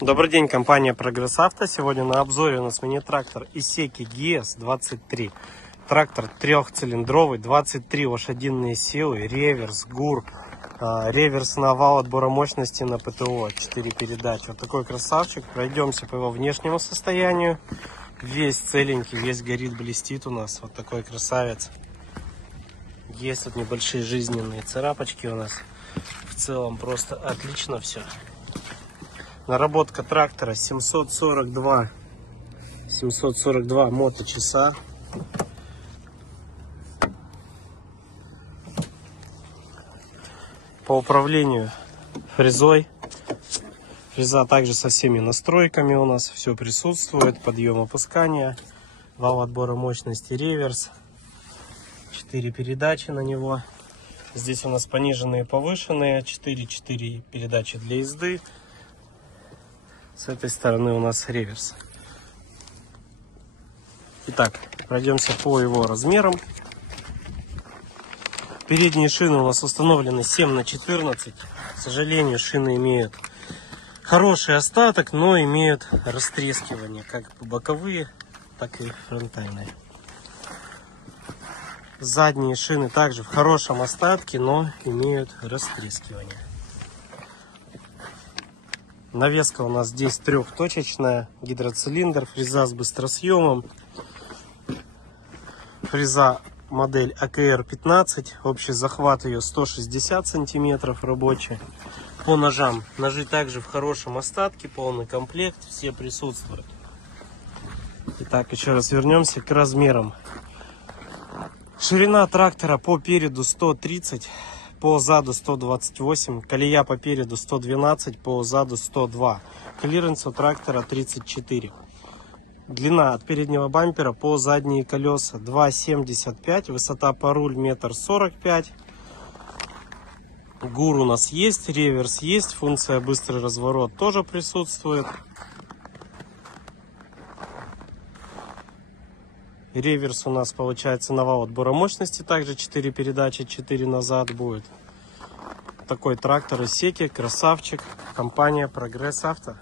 Добрый день, компания Прогресс Авто. Сегодня на обзоре у нас мини-трактор Исеки GS23. Трактор трехцилиндровый, 23 лошадиные силы, реверс, ГУР, реверс на вал отбора мощности на ПТО, 4 передачи. Вот такой красавчик. Пройдемся по его внешнему состоянию. Весь целенький, весь горит, блестит у нас. Вот такой красавец. Есть вот небольшие жизненные царапочки у нас. В целом просто отлично все. Наработка трактора 742 моточаса. По управлению фрезой. Фреза также со всеми настройками у нас все присутствует. Подъем, опускания, вал отбора мощности, реверс, 4 передачи на него. Здесь у нас пониженные и повышенные, 4 передачи для езды. С этой стороны у нас реверс. Итак, пройдемся по его размерам. Передние шины у нас установлены 7 на 14. К сожалению, шины имеют хороший остаток, но имеют растрескивание, как боковые, так и фронтальные. Задние шины также в хорошем остатке, но имеют растрескивание. Навеска у нас здесь трехточечная, гидроцилиндр, фреза с быстросъемом, фреза модель АКР-15, общий захват ее 160 сантиметров рабочий. По ножам, ножи также в хорошем остатке, полный комплект, все присутствуют. Итак, еще раз вернемся к размерам. Ширина трактора по переду 130, по заду 128, колея по переду 112, по заду 102. Клиренс у трактора 34. Длина от переднего бампера по задние колеса 2,75, высота по руль 1,45 м. ГУР у нас есть, реверс есть, функция быстрый разворот тоже присутствует. Реверс у нас получается на вал отбора мощности, также 4 передачи, 4 назад будет. Такой трактор Исеки, красавчик, компания Прогресс Авто.